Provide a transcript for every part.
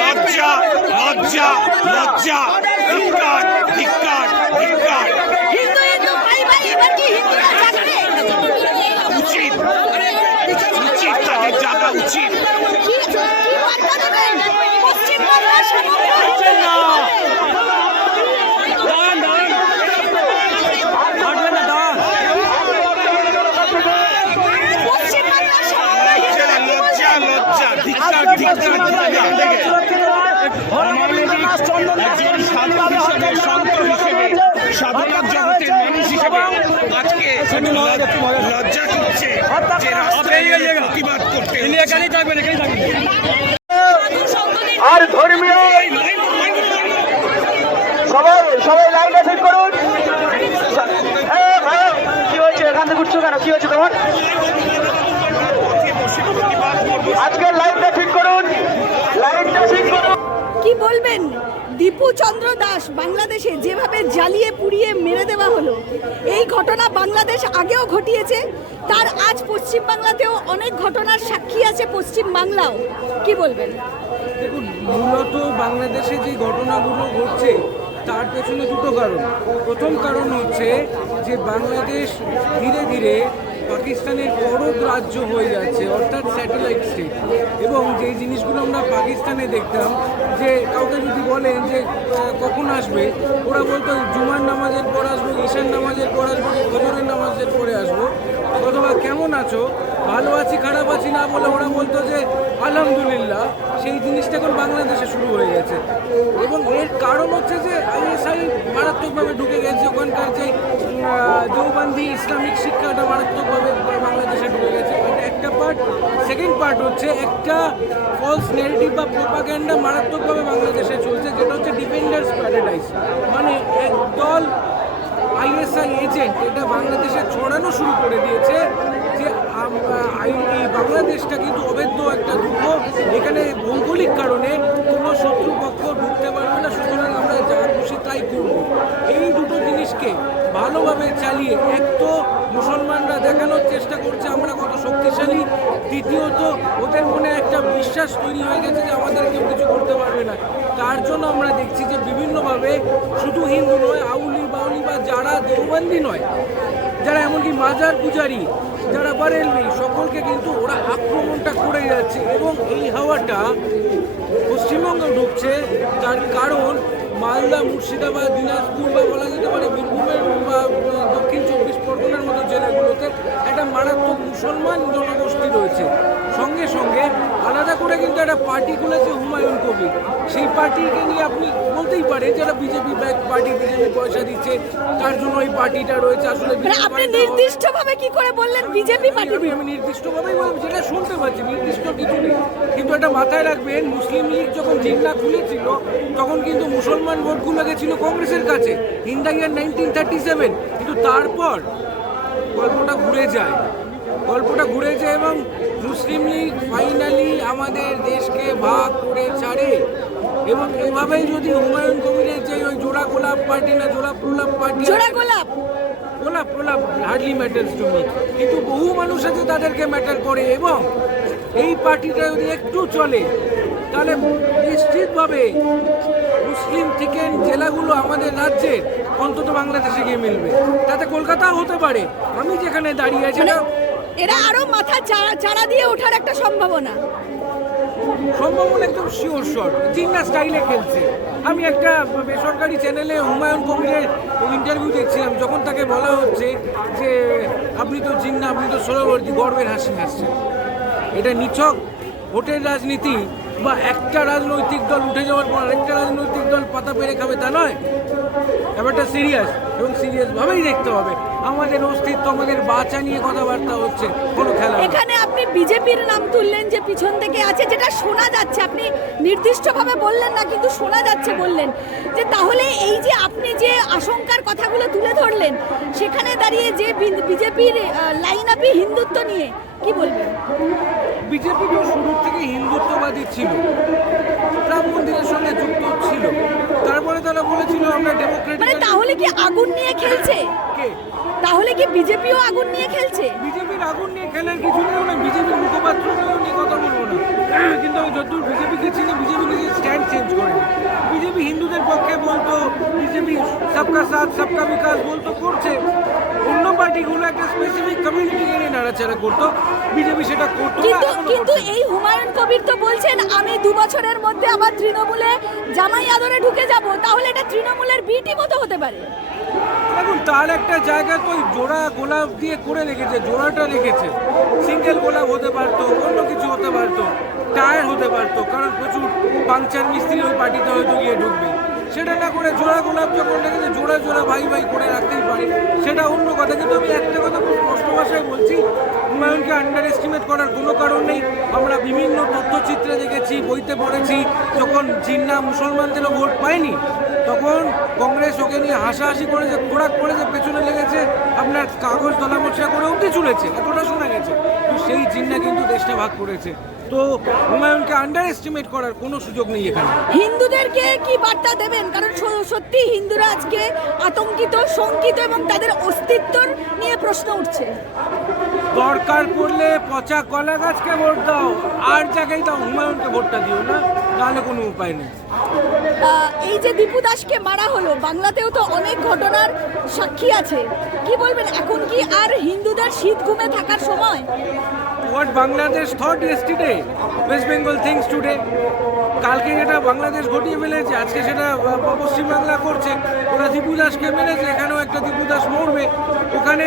লজ্জা লজ্জা লজ্জা, ধিক্কার ধিক্কার ধিক্কার। উচিত উচিত, তাদের জানা উচিত। সাধারণ জগতের মানুষ হিসেবে আজকে লজ্জা করছে যে রাস্তায় প্রতিবাদ করতে। আর ধর্মীয় সবাই লাইনটা ঠিক করুন। কি হয়েছে, এখান থেকে উঠছো কেন? কি হয়েছে তোমার? আজকের লাইনটা ঠিক করুন, লাইনটা ঠিক করুন। কি বলবেন? দীপু চন্দ্র দাস বাংলাদেশে যেভাবে জ্বালিয়ে পুড়িয়ে মেরে দেওয়া হলো, এই ঘটনা বাংলাদেশ আগেও ঘটিয়েছে, তার আজ পশ্চিম বাংলাতেও অনেক ঘটনার সাক্ষী আছে পশ্চিম বাংলাও। কি বলবেন? দেখুন, মূলত বাংলাদেশে যে ঘটনাগুলো ঘটছে তার পেছনে দুটো কারণ। প্রথম কারণ হচ্ছে যে বাংলাদেশ ধীরে ধীরে পাকিস্তানের পরদ রাজ্য হয়ে যাচ্ছে, অর্থাৎ স্যাটেলাইট স্টেট। এবং যেই জিনিসগুলো আমরা পাকিস্তানে দেখতাম, যে কাউকে যদি বলেন যে কখন আসবে, ওরা বলতো জুমার নামাজের পর আসবো, ঈশান নামাজের পর আসবো, ফজরের নামাজের পরে আসবো, অথবা কেমন আছো, ভালো আছি খারাপ আছি না বলে ওরা বলতো যে আলহামদুলিল্লাহ। সেই জিনিসটা এখন বাংলাদেশে শুরু হয়ে গেছে। এবং এর কারণ হচ্ছে যে আইএসআই মারাত্মকভাবে ঢুকে গেছে, ওখানকার যে দেওবন্দি ইসলামিক শিক্ষাটা মারাত্মকভাবে বাংলাদেশে ঢুকে গেছে, এটা একটা পার্ট। সেকেন্ড পার্ট হচ্ছে একটা ফলস নেগেটিভ বা প্রোপাগ্যান্ডা মারাত্মকভাবে বাংলাদেশে চলছে, যেটা হচ্ছে ডিফেন্ডার্স প্যারাডাইস। মানে একদল আইএসআই এজেন্ট এটা বাংলাদেশে ছড়ানো শুরু করে দিয়েছে যে এই বাংলাদেশটা কিন্তু অবৈধ একটা দুর্গ, এখানে ভৌগোলিক কারণে কোনো শত্রুপক্ষ ঢুকতে পারবে না, সুতরাং আমরা যা খুশি তাই করব। এই দুটো জিনিসকে ভালোভাবে চালিয়ে এক তো মুসলমানরা দেখানোর চেষ্টা করছে আমরা কত শক্তিশালী, দ্বিতীয়ত ওদের মনে একটা বিশ্বাস তৈরি হয়ে গেছে যে আমাদের কেউ কিছু করতে পারবে না। তার জন্য আমরা দেখছি যে বিভিন্নভাবে শুধু হিন্দু নয়, আউলি বাউলি বা যারা দেওবন্দি নয়, যারা এমনকি মাজার পূজারি, যারা বারেলভি, সকলকে কিন্তু ওরা আক্রমণটা করে যাচ্ছে। এবং এই হাওয়াটা পশ্চিমবঙ্গে ঢুকছে, তার কারণ মালদা, মুর্শিদাবাদ, দিনাজপুর বা বলা যেতে পারে বীরভূমের বা দক্ষিণ 24 পরগনার মতো জেলাগুলোতে একটা মারাত্মক মুসলমান জনগোষ্ঠী রয়েছে। সঙ্গে সঙ্গে আলাদা করে কিন্তু একটা পার্টি খুলেছে হুমায়ুন কবির। সেই পার্টিকে নিয়ে আপনি বলতেই পারেন যারা বিজেপি ব্যাক পার্টি, বিজেপি পয়সা দিচ্ছে, তার জন্য এই পার্টিটা রয়েছে। আসলে আপনি নির্দিষ্টভাবে কি করে বললেন বিজেপি পার্টি? আমি নির্দিষ্টভাবেই যেটা শুনতে পাচ্ছি, নির্দিষ্ট কিছু নেই। কিন্তু এটা মাথায় রাখবেন, মুসলিম লীগ যখন জিন্না খুলেছিল তখন কিন্তু মুসলমান ভোটগুলো গেছিল কংগ্রেসের কাছে ইন দ্য ইয়ার 1937। কিন্তু তারপর গল্পটা ঘুরে যায় এবং মুসলিম লীগ ফাইনালি আমাদের দেশকে ভাগ করে ছাড়ে। এবং এভাবেই যদি হুমায়ুন কবিরের যে ওই জোড়া গোলাপ পার্টি না জোড়া প্রলাপ পার্টি, গোলাপ প্রলাপ হার্ডলি ম্যাটার্স টু মি, কিন্তু বহু মানুষ আছে তাদেরকে ম্যাটার করে। এবং এই পার্টিটা যদি একটু চলে তাহলে নিশ্চিতভাবে মুসলিম থেকে জেলাগুলো আমাদের রাজ্যের অন্তত বাংলাদেশে গিয়ে মিলবে, তাতে কলকাতাও হতে পারে। আমি যেখানে দাঁড়িয়ে আছি না, এরা আরো মাথা চাড়া দিয়ে ওঠার একটা সম্ভাবনা একদম শিওর শট, জিন্না স্টাইলে খেলছে। আমি একটা বেসরকারি চ্যানেলে হুমায়ুন কবিরের ইন্টারভিউ দেখছিলাম, যখন তাকে বলা হচ্ছে যে আপনি তো জিন্না, আপনি তো সোহরাওয়ার্দী, গর্বের হাসি হাসছেন। এটা নিছক ভোটের রাজনীতি বা একটা রাজনৈতিক দল উঠে যাওয়ার পর আরেকটা রাজনৈতিক দল পাতা পেরে খাবে তা নয়। ব্যাপারটা সিরিয়াস এবং সিরিয়াসভাবেই দেখতে হবে। আমাদের অস্তিত্ব, আমাদের বাঁচা নিয়ে কথাবার্তা হচ্ছে, কোনো খেলা। এখানে আপনি বিজেপির নাম তুললেন যে পিছন থেকে আছে, যেটা শোনা যাচ্ছে, আপনি নির্দিষ্টভাবে বললেন না কিন্তু শোনা যাচ্ছে বললেন, যে তাহলে এই যে আপনি যে আশঙ্কার কথাগুলো তুলে ধরলেন, সেখানে দাঁড়িয়ে যে বিজেপির লাইন আপই হিন্দুত্ব নিয়ে কি বলবেন? বিজেপি তো শুরু থেকে হিন্দুত্ববাদী ছিল, রাম মন্দিরের সঙ্গে যুক্ত ছিল, তারপরে তারা বলেছিল আমরা ডেমোক্রেটিক। মানে তাহলে কি আগুন নিয়ে খেলছে? তাহলে কি বিজেপিও আগুন নিয়ে খেলছে? বিজেপির আগুন নিয়ে খেলার কিছু নেই, বিজেপির মুখপাত্র নিয়ে কথা বলবো না, কিন্তু আমি যতদূর বিজেপিকে চিনি, বিজেপি পক্ষে বলতো, বিজেপি সবকা সাথ সবকা বিকাশ বলতো, করছে। অন্য পার্টিগুলো একটা স্পেসিফিক কমিউনিটিকে নিয়ে নাড়াচাড়া করতো, বিজেপি সেটা করতো না। কিন্তু এই হুমায়ুন কবির তো বলছেন আমি 2 বছরের মধ্যে আবার তৃণমূলে জামাই আদরে ঢুকে যাব, তাহলে এটা তৃণমূলের বিটি মতো হতে পারে। দেখুন, তার একটা জায়গা তো জোড়া গোলাপ দিয়ে করে রেখেছে, জোড়াটা রেখেছে। সিঙ্গেল গোলাপ হতে পারতো, অন্য কিছু হতে পারতো, টায়ার হতে পারতো, কারণ প্রচুর পাংচার মিস্ত্রি ওই পার্টিতে হয়তো গিয়ে ঢুকবে। সেটা না করে জোড়া গোলাপ যখন রেখেছে, জোড়া জোড়া ভাই ভাই করে রাখতেই পারে, সেটা অন্য কথা। কিন্তু আমি একটা কথা খুব স্পষ্ট ভাষায় বলছি, হুমায়ুনকে আন্ডার এস্টিমেট করার কোনো কারণ নেই। আমরা বিভিন্ন তথ্যচিত্রে দেখেছি, বইতে পড়েছি, যখন জিন্না মুসলমানদেরও ভোট পায়নি তখন কংগ্রেস ওকে নিয়ে হাসাহাসি করেছে, খোরাক করেছে, পেছনে লেগেছে, আপনার কাগজ দলামশা করে অবধি চলেছে, এতটা শোনা গেছে। তো সেই জিন্না কিন্তু দেশটা ভাগ করেছে। তো হুমায়ুনকে আন্ডার এস্টিমেট করার কোনো সুযোগ নেই এখানে। হিন্দুদেরকে কি বার্তা দেবেন? কারণ সত্যি হিন্দুরা আজকে আতঙ্কিত, শঙ্কিত এবং তাদের অস্তিত্ব নিয়ে প্রশ্ন উঠছে। দরকার পড়লে পচা কলা গাছকে ভোট দাও, আর জায়গায় দাও, হুমায়ুনকে ভোটটা দিও না, তাহলে কোনো উপায় নেই। এই যে দীপু দাসকে মারা হলো, বাংলাতেও তো অনেক ঘটনার সাক্ষী আছে, কি বলবেন? এখন কি আর হিন্দুদের শীত ঘুমে থাকার সময়? What Bangladesh thought yesterday, West Bengal thinks today. কালকে যেটা বাংলাদেশ ঘটিয়ে ফেলেছে, আজকে সেটা পশ্চিমবাংলা করছে। ওরা দীপু দাসকে মেরেছে, এখানেও একটা দীপু দাস মরবে। ওখানে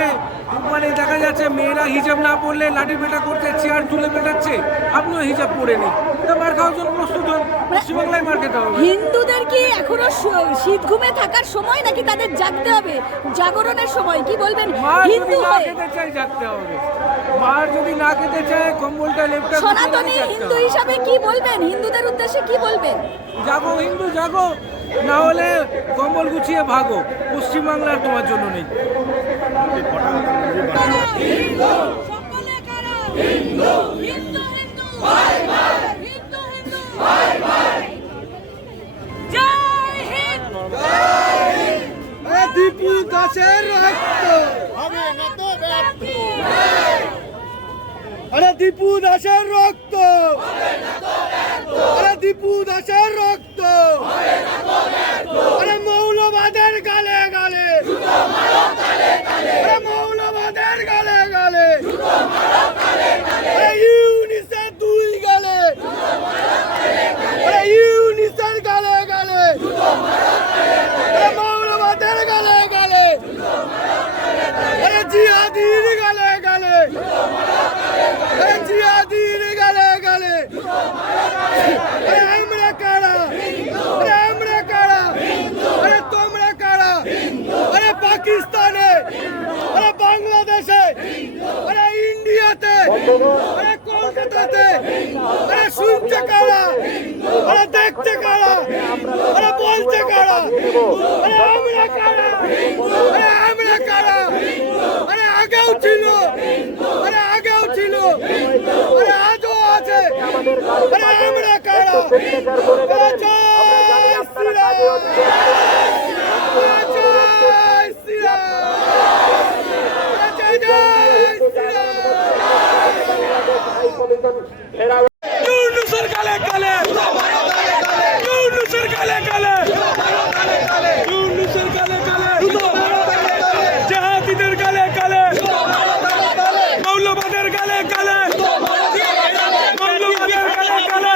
মানে দেখা যাচ্ছে মেয়েরা হিজাব না পরলে লাঠি পেটা করতে, চেয়ার তুলে পেটাচ্ছে। আপনিও হিজাব পরে নেই, তা মার খাওয়ার জন্য প্রস্তুত হন, পশ্চিমবাংলায় মার খেতে হবে। হিন্দুদের কি এখনো শীত ঘুমে থাকার সময়, নাকি তাদের জাগতে হবে, জাগরণের সময়? কি বলবেন? হিন্দু হয়ে খেতে চাই, জাগতে হবে। মার যদি না খেতে চায়, কম্বলটা লেপটা সনাতনী হিন্দু হিসাবে কি বলবেন? হিন্দুদের উদ্দেশ্যে কি বলবেন? জাগো হিন্দু, জাগো, না হলে কম্বল গুছিয়ে ভাগো, পশ্চিমবাংলার তোমার জন্য নেই। দীপু দাসের রক্ত আরে দীপু দাসের রক্ত, আরে দীপু দাসের রক্ত, আরে মৌলবাদের গালে গালে, আরে মৌলবাদের গালে গালে, আরে ইউনিসের 2 গালে, আরে ইউনিসের গালে গালে, আরে মৌলবাদের গালে গালে, আরে জিহাদির গালে গালে, আরে জিহাদির গালে গালে, আরে আমরা কারা, আরে আমরা কারা, আরে তোমরা কারা, আরে পাকিস্তানে, আরে বাংলাদেশে, আরে ইন্ডিয়াতে, আরে কলকাতাতে, আরে শুনছে কারা, আরে দেখছে কারা, আরে বলছে কারা, আরে আমরা কারা, আরে আমরা কারা, আরে আগেও ছিল, আরে আগেও ছিল, আরে আজও আছে, আরে আমরা কারা, আরে জয় শ্রীরাম, আরে জয় শ্রীরাম, আরে জয় শ্রীরাম। ইউনুসের গালে গালে, ইউনুসের গালে গালে, ইউনুসের গালে গালে, জাহাদিদের গালে গালে, মৌলবাদের গালে গালে, মৌলবাদের গালে গালে,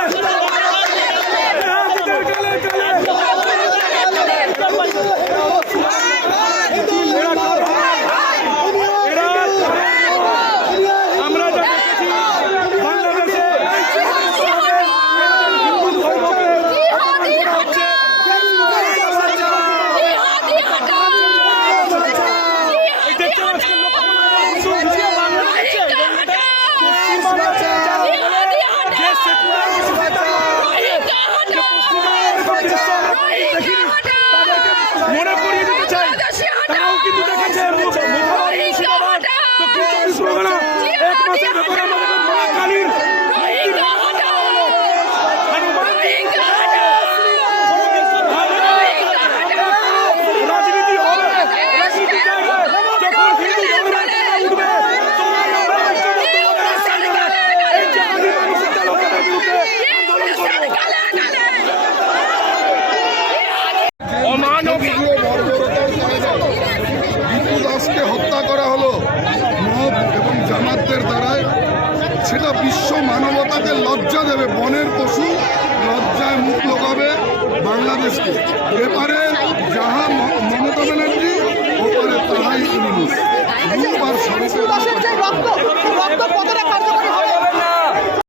জাহাদিদের গালে গালে। আমরা যা দেখেছি বাংলাদেশে তাদের লজ্জা দেবে, বনের পশু লজ্জায় মুখ লোকাবে বাংলাদেশকে। এপারে যাহা মমতা ব্যানার্জি, ওপারে তাহাই ইউনূস। দুবার দাসের যে রক্ত